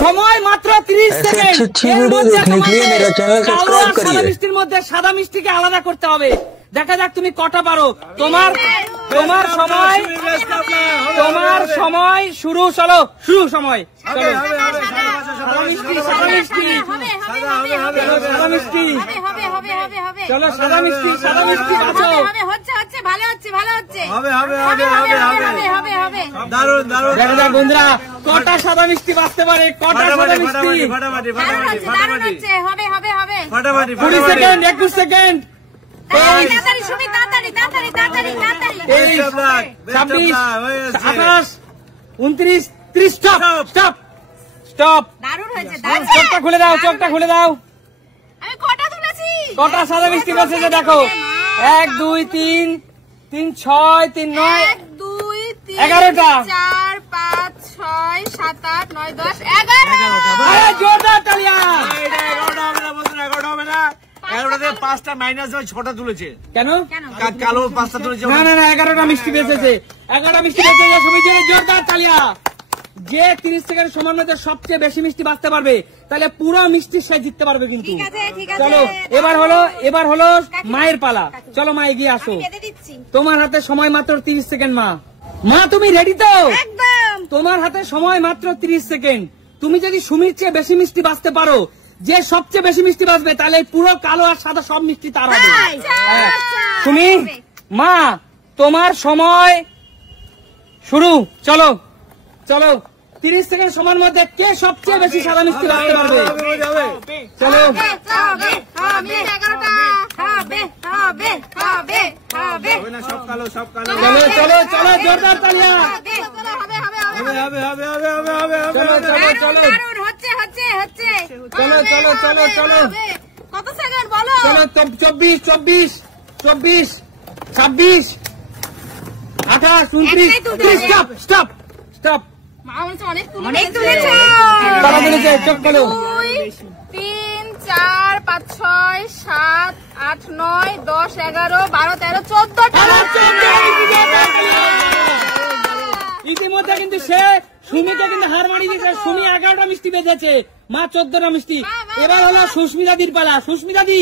সময় মাত্র 30 সেকেন্ড। সাদা মিষ্টির মধ্যে সাদা মিষ্টিকে আলাদা করতে হবে। দেখা যাক তুমি কটা পারো। তোমার সময় শুরু। চলো শুরু সময়। চলো সাদা মিষ্টি সাদা মিষ্টি চলো সাদা মিষ্টি সাদা মিষ্টি বাঁচো। দেখা যাক বন্ধুরা কটা সাদা মিষ্টি বাঁচতে পারে। কটা সাদা মিষ্টি? 20 second 21 second 26 28 29 30। Stop stop stop. চোখটা খুলে দাও চোখটা খুলে দাও। কটা সাদা মিষ্টি বসেছে দেখো। 1 2 3 3 6 3 9 11টা 4 5 6 7 8 9 10 11। জোরদার তালিয়া। 11টা হবে না 11টাতে 5টা মাইনাস 6টা তুলেছে। কেন? কালো 5টা তুলেছে। না না না 11টা মিষ্টি বেঁচেছে। 11টা মিষ্টি বেঁচেছে। সবাইকে জোরদার তালিয়া। যে 30 সেকেন্ড সময়ের মধ্যে সবচেয়ে বেশি মিষ্টি বাঁচতে পারবে তাহলে পুরো মিষ্টি সে জিততে পারবে কিন্তু। চলো এবার হলো মায়ের পালা। চলো মা এগিয়ে আসো। তোমার হাতে সময় মাত্র 30 সেকেন্ড। মা তুমি রেডি তো? তোমার হাতে সময় মাত্র 30 সেকেন্ড। তুমি যদি সুমির চেয়ে বেশি মিষ্টি বাঁচতে পারো, যে সবচেয়ে বেশি মিষ্টি বাঁচবে তাহলে পুরো কালো আর সাদা সব মিষ্টি তার হবে। সুমি মা তোমার সময় শুরু। চলো চলো 30 সেকেন্ড সময়ের মধ্যে কে সবচেয়ে বেশি সাদা মিষ্টি বাঁচতে পারবে? চলো চলো চলো চলো জোরদার তালিয়া। চলো চলো চলো চলো কত সেকেন্ড বলো? চলো 24 24 24 26 28 29 30। Stop stop stop. অনেক তুলেছে। চোখ খোলো। 2 3 4 5 6 7 8 9 10 11 12 13 14টা। ইতিমধ্যে কিন্তু সে সুমিকে কিন্তু হার মানিয়ে দিয়েছে। সুমি 11টা মিষ্টি বেঁচেছে, মা 14টা মিষ্টি। এবার হলো সুস্মিতাদির পালা। সুস্মিতাদি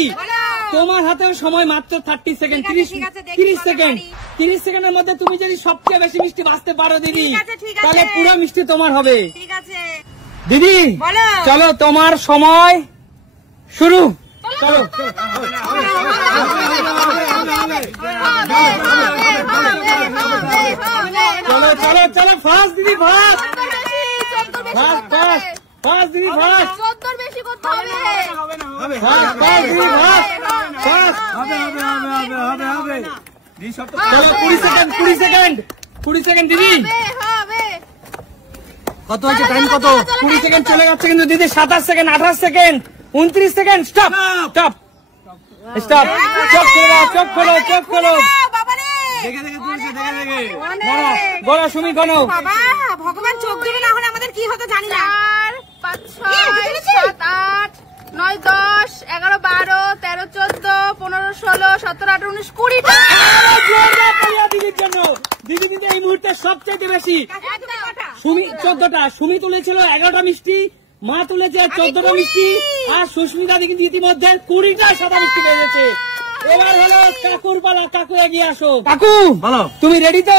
তোমার হাতে সময় মাত্র 30 সেকেন্ড। 30 সেকেন্ড 30 সেকেন্ডের মধ্যে তুমি যদি সবচেয়ে বেশি মিষ্টি বাঁচতে পারো দিদি তাহলে পুরো মিষ্টি তোমার হবে। দিদি চলো তোমার সময় শুরু। চলো চলো চলো চলো ফাস্ট দিদি ফাস্ট ফাস্ট ফাস্ট ফাস্ট দিদি ফাস্ট 14 বেশি করতে হবে। ফাস্ট ফাস্ট দিদি ফাস্ট ফাস্ট। চলো 20 সেকেন্ড 20 সেকেন্ড 20 সেকেন্ড দিদি। কত হচ্ছে টাইম কত? 20 সেকেন্ড চলে যাচ্ছে কিন্তু দিদি। 27 second 28 second 29 second. Stop stop stop. চোখ খোলো চোখ খোলো চোখ খোলো। গণো সুমি গণো। বাবা ভগবান চোখ দেবে না হলে আমাদের কি হতো জানি না। 4 5 6 7 8 9 10 11 12 13 14 15 16 17 18 19 20টা। দিদির জন্য দিদি দিদি এই মুহূর্তে সবচেয়ে বেশি। সুমি 14টা। সুমি তুলেছিল 11টা মিষ্টি, মা তুলেছে 14টা মিষ্টি, আর সুস্মিতা দিদি ইতিমধ্যে 20টা সাদা মিষ্টি পেয়েছে। এবার হলো কাকুর পালা। কাকু এগিয়ে আসো। কাকু বলো তুমি রেডি তো?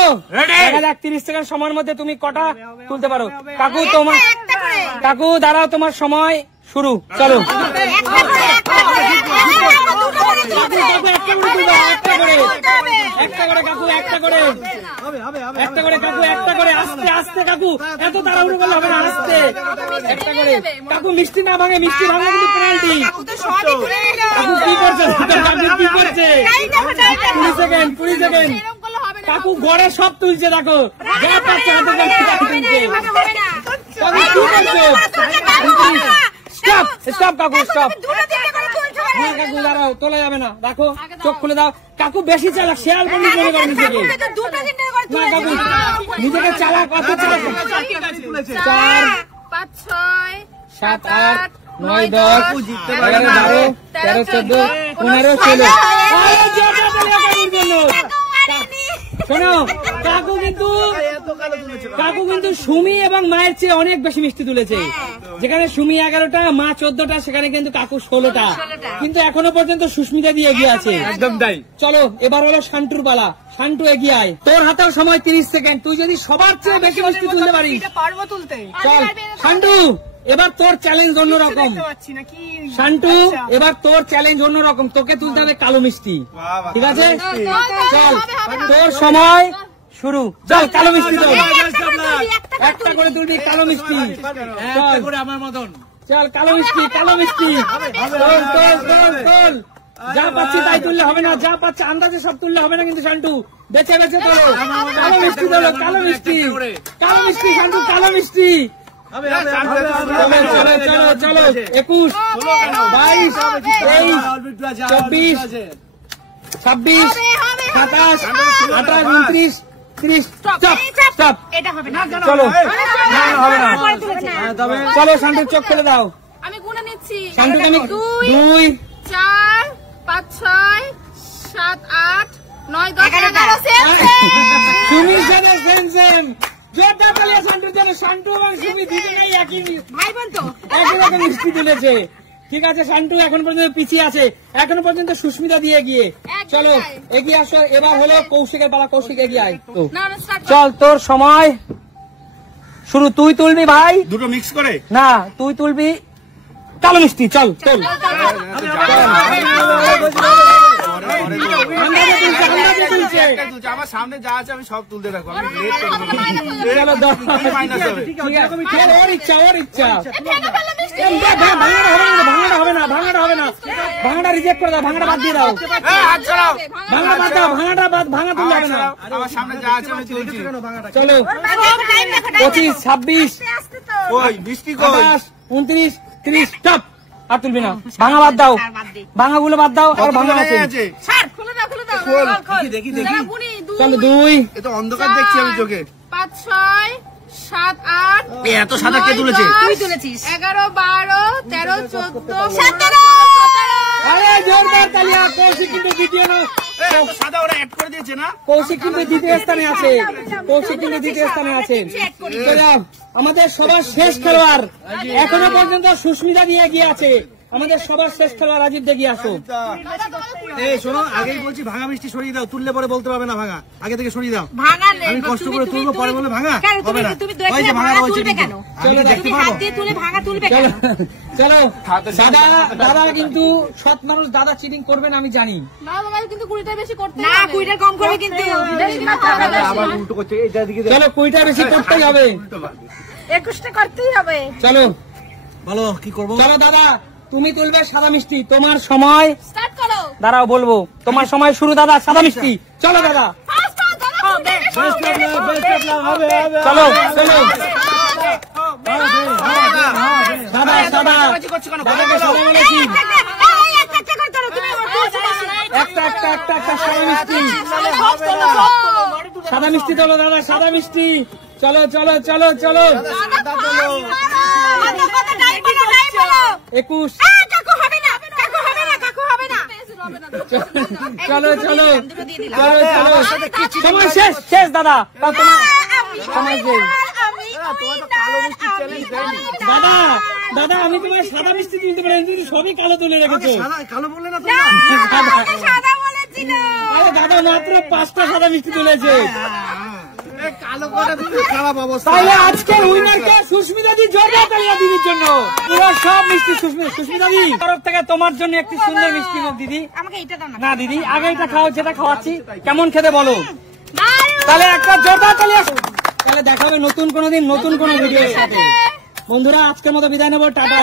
দেখা যাক 30 সেকেন্ড সময়ের মধ্যে তুমি কটা তুলতে পারো। কাকু তোমার কাকু দাঁড়াও তোমার সময় শুরু। চলো একটা করে কাকু একটা করে একটা করে কাকু একটা করে আস্তে আস্তে। কাকু এত তাড়াহুড়ো করলে হবে না, আস্তে একটা করে। কাকু মিষ্টি না ভাঙে, মিষ্টি ভাঙলে কিন্তু পেনাল্টি। কাকু কি করছে? কাকু কি করছে? 20 সেকেন্ড 20 সেকেন্ড। কাকু গড়ে সব তুলছে দেখো, যা পাচ্ছে হাতে তুলছে। কাকু কি করছে? স্টপ স্টপ কাকু স্টপ। হ্যাঁ কাকু দাঁড়াও, তোলা যাবে না। দেখো চোখ খুলে দাও। কাকু বেশি চালাক, শেয়ার বন্ধু মনে করে নিজেকে। না কাকু নিজেকে চালাক, কত চালাক। 4 5 6 7 8 9 10 11 12 13 14 15 16। শোনো কাকু কিন্তু কালো তুলেছে। কাকু কিন্তু সুমি এবং মায়ের চেয়ে অনেক বেশি মিষ্টি তুলেছে। যেখানে সুমি 11টা, মা 14টা, সেখানে কিন্তু কাকু 16টা। কিন্তু এখনো পর্যন্ত সুস্মিতা দিয়ে এগিয়ে আছে। একদম তাই। চলো এবার হলো শান্টুর পালা। শান্টু এগিয়ে আয়, তোর হাতেও সময় 30 সেকেন্ড। তুই যদি সবার চেয়ে বেশি মিষ্টি তুলতে পারিস। পারবো তুলতে। চল শান্টু, এবার তোর চ্যালেঞ্জ অন্যরকম। শান্টু, এবার তোর চ্যালেঞ্জ অন্যরকম। তোকে তুলতে হবে কালো মিষ্টি, ঠিক আছে? চল তোর সময় শুরু। চল কালো মিষ্টি তোল, একটা করে তুলবি কালো মিষ্টি। চল করে আমার মতন। চল কালো মিষ্টি, কালো মিষ্টি তোল তোল তোল তোল। যা পাচ্ছি তাই তুললে হবে না, যা পাচ্ছে আন্দাজে সব তুললে হবে না কিন্তু। শান্টু বেছে বেছে তোলো, কালো মিষ্টি তোলো, কালো মিষ্টি, কালো মিষ্টি শান্টু, কালো মিষ্টি। চলো চলো চলো চলো, 21, 22, 23, 24, 26, 27, 28, 29, 30। স্টপ স্টপ, এটা হবে না। চলো হবে না। চলো শান্টু চোখ খুলে দাও। আমি গুনে নিচ্ছি। শান্টু আমি 2, 2, 4, 5, 6, 7, 8, 9, 10, 11 সুমির সাথে সেম সেম। জোরদার তালিয়া শান্টুর জন্য। শান্টু এবং সুমি দুজনেই একই ভাই বোন তো। একই রকম মিষ্টি তুলেছে। ঠিক আছে, শান্টু এখন পর্যন্ত পিছিয়ে আছে, এখনো পর্যন্ত সুস্মিতা দিয়ে এগিয়ে। চলো এগিয়ে আসো, এবার হলো কৌশিকের পালা। কৌশিক এগিয়ে আয়। না না স্টার্ট। চল তোর সময় শুরু। তুই তুলবি ভাই, দুটো মিক্স করে। না তুই তুলবি কালো মিষ্টি। চল তোল। আন্দাজে তুলছে। আমার সামনে যা আছে আমি সব তুলতে থাকবো। আমি চলো দাও। মাইনাস হবে। ঠিক আছে, ওর ইচ্ছা, ওর ইচ্ছা। ভাঙাটা হবে না, ভাঙাটা হবে না, ভাঙাটা রিজেক্ট করে দাও, ভাঙাটা বাদ দিয়ে দাও, হাত ছাড়াও। ভাঙা বাদ দাও, ভাঙাটা বাদ, ভাঙা তুলে যাবে না। আমার সামনে যা আছে আমি তুলছি। চলো 25, 26, ওই মিষ্টি কই? 28, 29, 30। স্টপ, আর তুলবি না। ভাঙা বাদ দাও, ভাঙা গুলো বাদ দাও, আর ভাঙা আছে। স্যার খুলে দাও, খুলে দাও। দেখি গুনি চলো 2, এ তো অন্ধকার দেখছি আমি চোখে। 5, 6, 7, 8, এত সাদা কে তুলেছে? তুই তুলেছিস। 11, 12, 13, 14, 17। আরে জোরদার তালিয়া। কৌশিক কিন্তু দ্বিতীয় না, এত সাদা ওরা অ্যাড করে দিয়েছে না? কৌশিক কিন্তু দ্বিতীয় স্থানে আছে, কৌশিক কিন্তু দ্বিতীয় স্থানে আছে। চলো, আমাদের সবার শেষ খেলোয়াড় এখনো পর্যন্ত সুস্মিতা দিয়ে এগিয়ে আছে। আমাদের সবার শেষ খেলোয়াড় রাজীব দেগিয়ে আসো। এই শোনো, আগেই বলছি ভাঙা মিষ্টি সরিয়ে দাও, তুললে পরে বলতে পারবে না ভাঙা। আগে থেকে সরিয়ে দাও। ভাঙা নেই। আমি কষ্ট করে তুলবো, পরে বলে ভাঙা হবে না। তুমি ওই যে ভাঙা রয়েছে তুলবে কেন? আমি দেখতে তুমি পাবো। হাত দিয়ে তুলে ভাঙা তুলবে চলো কেন? চলো, দাদা কিন্তু সৎ মানুষ, দাদা চিটিং করবেন আমি জানি। না তোমাকে কিন্তু 20টা বেশি করতে হবে। না 20টা কম করবে কিন্তু। আবার উল্টো করছে, এইটা দিকে চলো 20টা বেশি করতেই হবে। 21টা করতেই হবে। চলো বলো কি করবো? চলো দাদা, তুমি তুলবে সাদা মিষ্টি। তোমার সময়, স্টার্ট করো। দাঁড়াও বলবো, তোমার সময় শুরু দাদা। সাদা মিষ্টি চলো দাদা, ফাস্ট চলো চলো। সাদা সাদা, দাদাকে সাদা বলেছি। একটা একটা একটা একটা সাদা মিষ্টি, সাদা মিষ্টি তোলো দাদা, সাদা মিষ্টি। চলো চলো চলো চলো। 21, চলো চলো চলো চলো। সময় শেষ, শেষ দাদা। তাও তোমার সময় শেষ। দাদা দাদা, আমি তোমার সাদা মিষ্টি তুলতে পারি, তুমি সবই কালো তুলে রেখেছো। কালো বললে না? আরে দাদা মাত্র 5টা সাদা মিষ্টি তুলেছে। কালো করে দিলে খারাপ অবস্থা। তাহলে আজকের উইনার কে? সুস্মিতা দি। জোরদার তালিয়া দিদির জন্য। পুরো সব মিষ্টি সুস্মিতা দি তরফ থেকে তোমার জন্য একটি সুন্দর মিষ্টি মুখ। দিদি আমাকে এটা দাও না। না দিদি, আগে এটা খাও, যেটা খাওয়াচ্ছি। কেমন খেতে বলো? তাহলে একটা জোরদার তালিয়া। তাহলে দেখা হবে নতুন কোনো দিন, নতুন কোনো ভিডিওর সাথে। বন্ধুরা আজকের মতো বিদায় নেবো, টাটা।